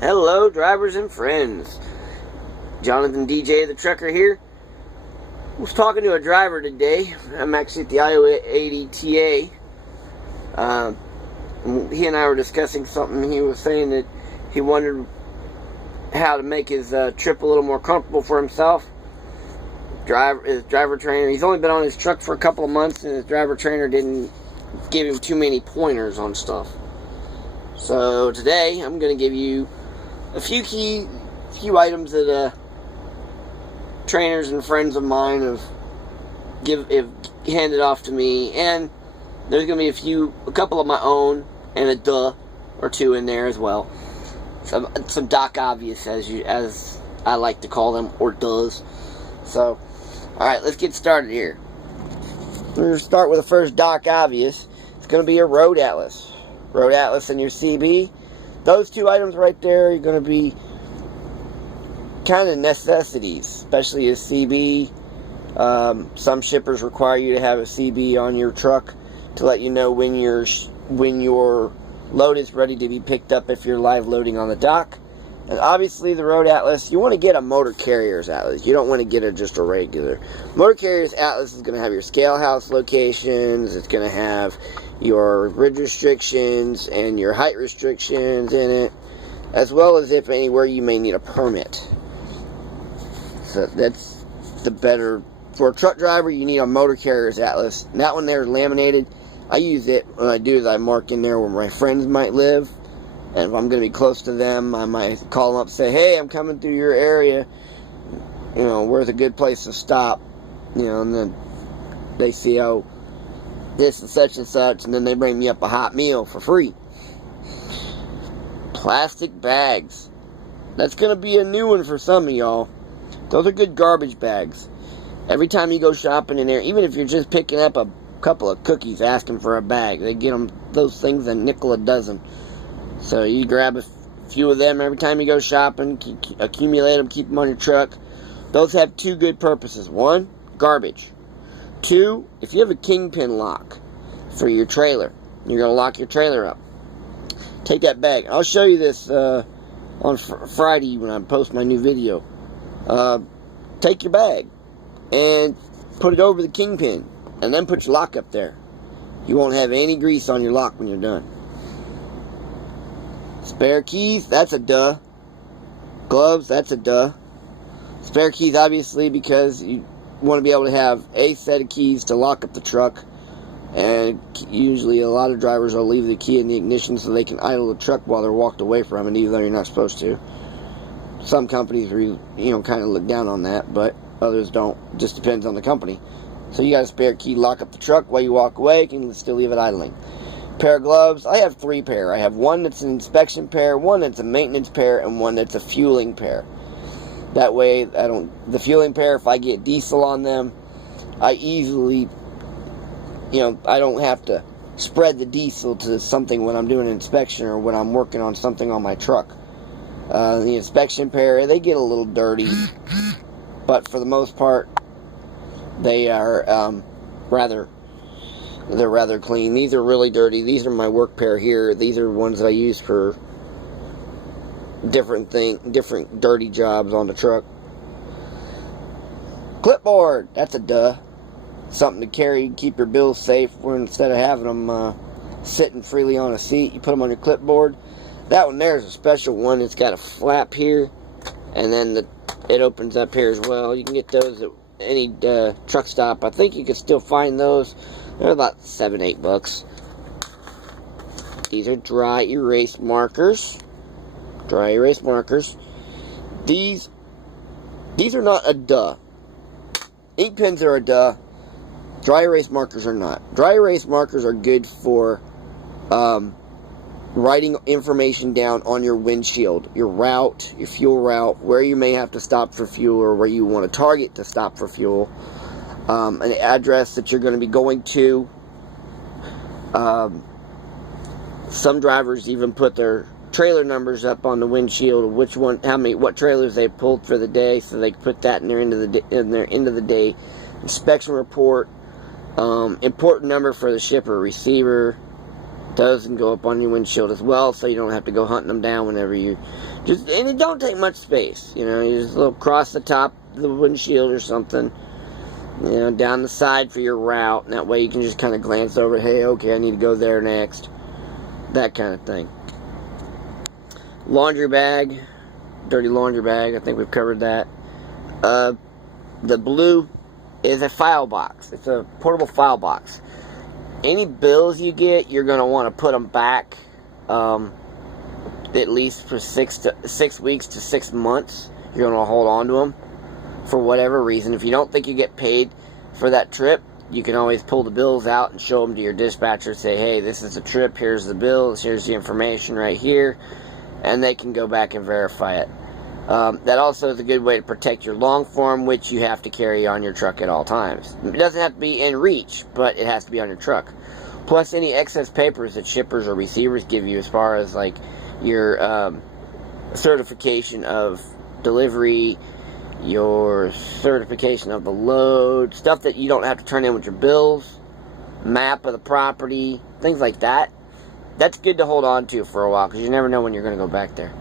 Hello, drivers and friends. Jonathan DJ the Trucker here. I was talking to a driver today. I'm actually at the Iowa 80 TA. He and I were discussing something. He was saying that he wondered how to make his trip a little more comfortable for himself. His driver trainer, he's only been on his truck for a couple of months, and his driver trainer didn't give him too many pointers on stuff. So today I'm going to give you a few items that trainers and friends of mine have handed off to me, and there's going to be a couple of my own, and a duh or two in there as well. Some Doc Obvious, as I like to call them, or does. So, alright, let's get started here. We're going to start with the first Doc Obvious. It's going to be a Road Atlas. Road Atlas and your CB. Those two items right there are going to be kind of necessities, especially a CB. Some shippers require you to have a CB on your truck to let you know when your load is ready to be picked up if you're live loading on the dock. And obviously the Road Atlas, you want to get a Motor Carrier's Atlas. You don't want to get just a regular. Motor Carrier's Atlas is going to have your scale house locations. It's going to have your ridge restrictions and your height restrictions in it, as well as if anywhere you may need a permit. So that's the better. For a truck driver, you need a Motor Carrier's Atlas. And that one there is laminated. I use it. What I do is I mark in there where my friends might live. And if I'm going to be close to them, I might call them up and say, hey, I'm coming through your area. You know, where's a good place to stop? You know, and then they see, oh, this and such, and then they bring me up a hot meal for free. Plastic bags. That's going to be a new one for some of y'all. Those are good garbage bags. Every time you go shopping in there, even if you're just picking up a couple of cookies asking for a bag, they get them, those things, a nickel a dozen. So you grab a few of them every time you go shopping, accumulate them, keep them on your truck. Those have two good purposes. One, garbage. Two, if you have a kingpin lock for your trailer, you're going to lock your trailer up. Take that bag. I'll show you this on Friday when I post my new video. Take your bag and put it over the kingpin, and then put your lock up there. You won't have any grease on your lock when you're done. Spare keys, that's a duh. Gloves, that's a duh. Spare keys, obviously, because you want to be able to have a set of keys to lock up the truck. And usually a lot of drivers will leave the key in the ignition so they can idle the truck while they're walked away from it, even though you're not supposed to. Some companies, kind of look down on that, but others don't. It just depends on the company. So you got a spare key to lock up the truck while you walk away. You can still leave it idling. Pair of gloves. I have 3 pair. I have one that's an inspection pair, one that's a maintenance pair, and one that's a fueling pair. That way, the fueling pair, if I get diesel on them, I easily, I don't have to spread the diesel to something when I'm doing an inspection or when I'm working on something on my truck. The inspection pair, they get a little dirty, but for the most part, they are rather clean. These are really dirty. These are my work pair here. These are ones that I use for different dirty jobs on the truck. Clipboard, that's a duh. Something to carry, keep your bills safe, where instead of having them sitting freely on a seat, you put them on your clipboard. That one there is a special one. It's got a flap here, and then it opens up here as well. You can get those at any truck stop. I think you can still find those. They're about $7-8. These are dry erase markers. Dry erase markers. These are not a duh. Ink pens are a duh. Dry erase markers are not. Dry erase markers are good for writing information down on your windshield, your route, your fuel route, where you may have to stop for fuel or where you want to target to stop for fuel, an address that you're going to be going to. Some drivers even put their trailer numbers up on the windshield, what trailers they pulled for the day, so they can put that in their end of the day inspection report. Important number for the shipper, receiver, Those can go up on your windshield as well, so you don't have to go hunting them down whenever you and it don't take much space. You know, you just cross the top of the windshield or something, you know, down the side for your route, and that way you can just kind of glance over, hey, okay, I need to go there next, that kind of thing. Laundry bag, dirty laundry bag, I think we've covered that. The blue is a file box. It's a portable file box. Any bills you get, you're going to want to put them back at least for 6 weeks to 6 months. You're going to hold on to them for whatever reason. If you don't think you get paid for that trip, you can always pull the bills out and show them to your dispatcher. Say, hey, this is the trip, here's the bills, here's the information right here, and they can go back and verify it. That also is a good way to protect your long form, which you have to carry on your truck at all times. It doesn't have to be in reach, but it has to be on your truck. Plus any excess papers that shippers or receivers give you as far as like your certification of delivery, your certification of the load, stuff that you don't have to turn in with your bills, map of the property, things like that. That's good to hold on to for a while because you never know when you're going to go back there.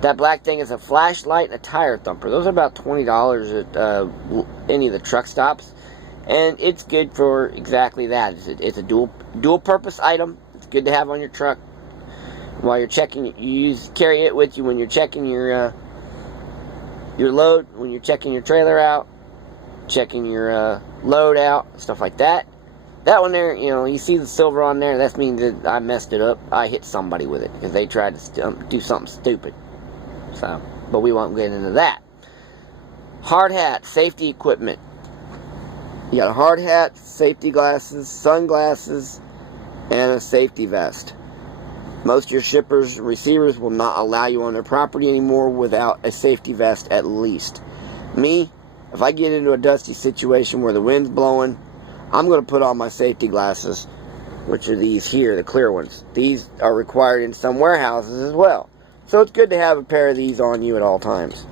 That black thing is a flashlight and a tire thumper. Those are about $20 at any of the truck stops. And it's good for exactly that. It's a dual purpose item. It's good to have on your truck. While you're checking, carry it with you when you're checking your load, when you're checking your trailer out, checking your load out, stuff like that. That one there, you know, you see the silver on there, that means that I messed it up. I hit somebody with it because they tried to do something stupid. So, but we won't get into that. Hard hat, safety equipment. You got a hard hat, safety glasses, sunglasses, and a safety vest. Most of your shippers and receivers will not allow you on their property anymore without a safety vest at least. Me, if I get into a dusty situation where the wind's blowing, I'm going to put on my safety glasses, which are these here, the clear ones. These are required in some warehouses as well. So it's good to have a pair of these on you at all times.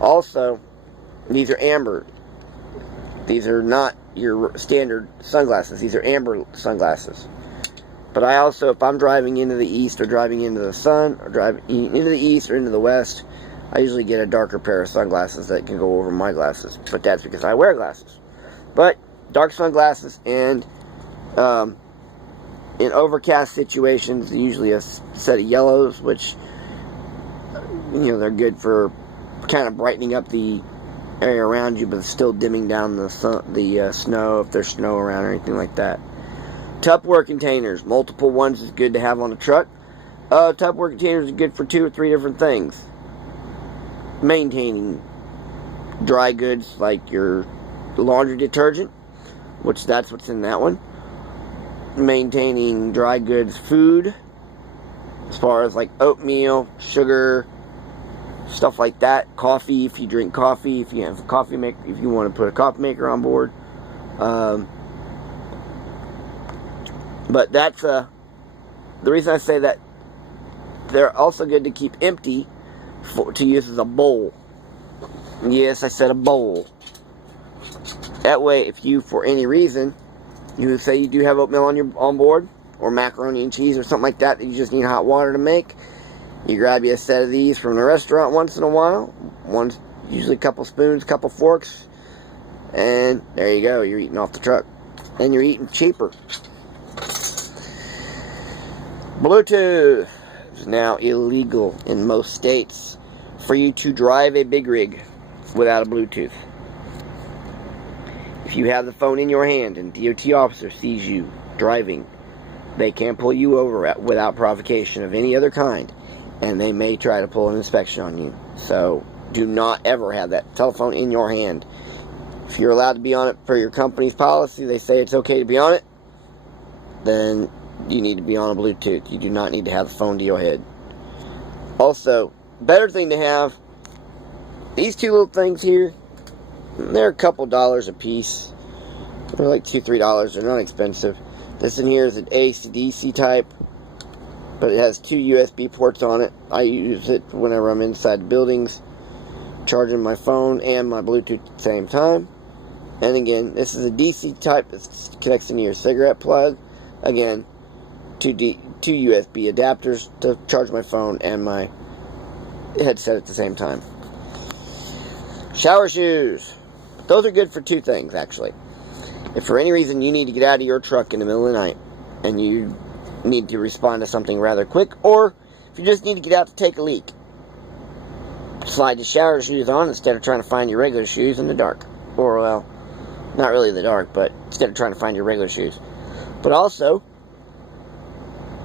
Also, these are amber. These are not your standard sunglasses. These are amber sunglasses. But I also, if I'm driving into the east or driving into the sun, or driving into the east or into the west, I usually get a darker pair of sunglasses that can go over my glasses. But that's because I wear glasses. But dark sunglasses, and in overcast situations, usually a set of yellows, which, you know, they're good for kind of brightening up the area around you, but still dimming down the snow if there's snow around or anything like that. Tupperware containers, multiple ones is good to have on a truck. Tupperware containers are good for 2 or 3 different things. Maintaining dry goods like your laundry detergent, which that's what's in that one. Maintaining dry goods food, as far as like oatmeal, sugar, stuff like that. Coffee, if you drink coffee, if you have a coffee maker, if you want to put a coffee maker on board. But that's the reason I say that. They're also good to keep empty to use as a bowl. Yes, I said a bowl. That way, if you, for any reason, you say you do have oatmeal on board, or macaroni and cheese or something like that you just need hot water to make, you grab you a set of these from the restaurant once in a while. One's usually a couple spoons, couple forks, and there you go. You're eating off the truck, and you're eating cheaper. Bluetooth is now illegal in most states for you to drive a big rig without a Bluetooth. If you have the phone in your hand and DOT officer sees you driving, they can pull you over without provocation of any other kind, and they may try to pull an inspection on you. So do not ever have that telephone in your hand. If you're allowed to be on it per your company's policy, they say it's okay to be on it, then you need to be on a Bluetooth. You do not need to have the phone to your head. Also, better thing to have, these 2 little things here, they're a couple dollars a piece. They're like $2, $3. They're not expensive. This in here is an AC DC type, but it has 2 USB ports on it. I use it whenever I'm inside the buildings, charging my phone and my Bluetooth at the same time. And again, this is a DC type that connects into your cigarette plug. Again, 2 two USB adapters to charge my phone and my headset at the same time. Shower shoes. Those are good for two things, actually. If for any reason you need to get out of your truck in the middle of the night and you need to respond to something rather quick, or if you just need to get out to take a leak, slide your shower shoes on instead of trying to find your regular shoes in the dark. Or, well, not really the dark, but instead of trying to find your regular shoes. But also,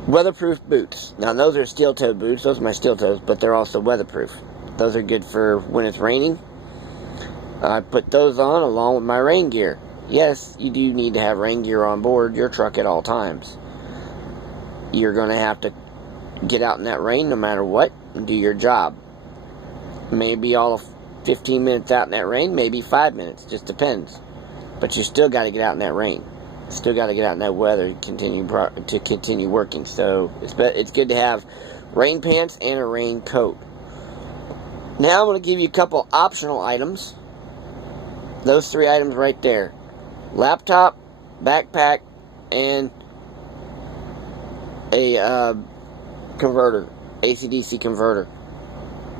weatherproof boots. Now, those are steel-toed boots. Those are my steel-toes, but they're also weatherproof. Those are good for when it's raining. I put those on along with my rain gear. Yes, you do need to have rain gear on board your truck at all times. You're going to have to get out in that rain no matter what and do your job. Maybe all of 15 minutes out in that rain, maybe 5 minutes, just depends. But you still got to get out in that rain. Still got to get out in that weather to continue working. So it's good to have rain pants and a rain coat. Now I'm going to give you a couple optional items. Those 3 items right there: laptop, backpack, and a converter, AC/DC converter.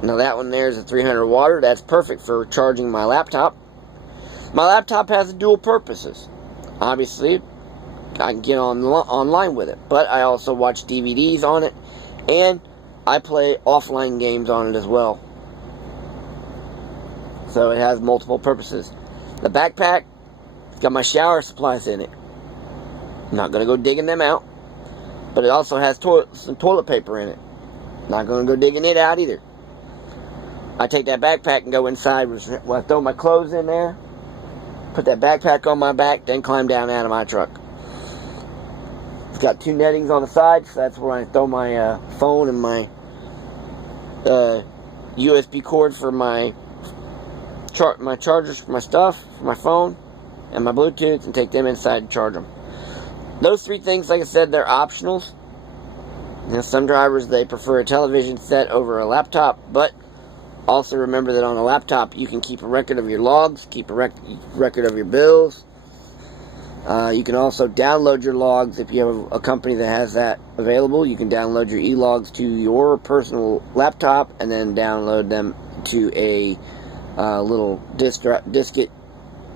Now that one there is a 300 watt. That's perfect for charging my laptop. My laptop has dual purposes. Obviously, I can get online with it, but I also watch DVDs on it, and I play offline games on it as well. So it has multiple purposes. The backpack, it's got my shower supplies in it. I'm not going to go digging them out, but it also has some toilet paper in it. Not going to go digging it out either. I take that backpack and go inside when I throw my clothes in there, put that backpack on my back, then climb down out of my truck. It's got 2 nettings on the side, so that's where I throw my phone and my USB cord for my chargers for my stuff, for my phone, and my Bluetooth, and take them inside and charge them. Those 3 things, like I said, they're optionals. Now, some drivers, they prefer a television set over a laptop, but also remember that on a laptop you can keep a record of your logs, keep a record of your bills. You can also download your logs if you have a company that has that available. You can download your e-logs to your personal laptop and then download them to a little diskette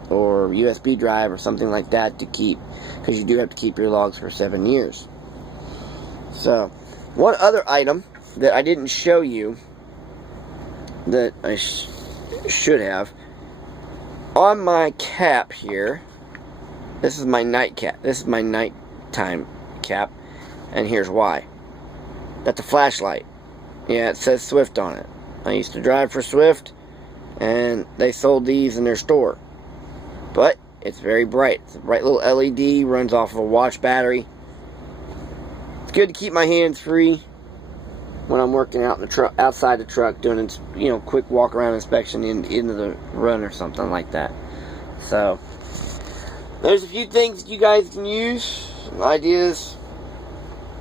or USB drive or something like that to keep, because you do have to keep your logs for 7 years. So, one other item that I didn't show you that I should have, on my cap here, this is my night cap, this is my nighttime cap, and here's why. That's a flashlight. Yeah, it says Swift on it. I used to drive for Swift, and they sold these in their store. But it's very bright. It's a bright little LED, runs off of a watch battery. It's good to keep my hands free when I'm working out in the truck, outside the truck, doing quick walk around inspection into the run or something like that. So there's a few things you guys can use, some ideas,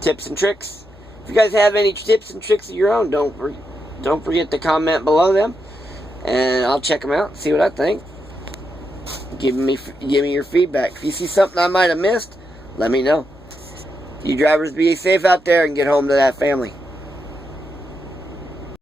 tips and tricks. If you guys have any tips and tricks of your own, don't forget to comment below them, and I'll check them out and see what I think. Give me your feedback. If you see something I might have missed, let me know. You drivers be safe out there and get home to that family.